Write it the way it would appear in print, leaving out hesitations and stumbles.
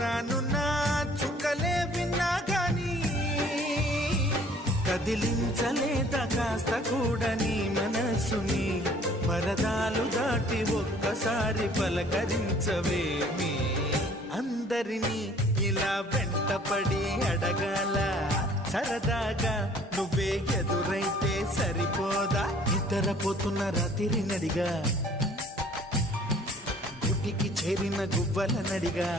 రానున్న చుక్కలే విన్నా గాని కదిలించలేదా కాస్త కూడా నీ మనసుని పరదాలు దాటి ఒక్కసారి పలకరించవేమి అందరినీ ఇలా వెంటపడి అడగాల సరదాగా నువ్వే ఎదురైతే సరిపోదా నిద్రపోతున్న రాత్రి నడిగా గుటికి చేరిన గువ్వల నడిగా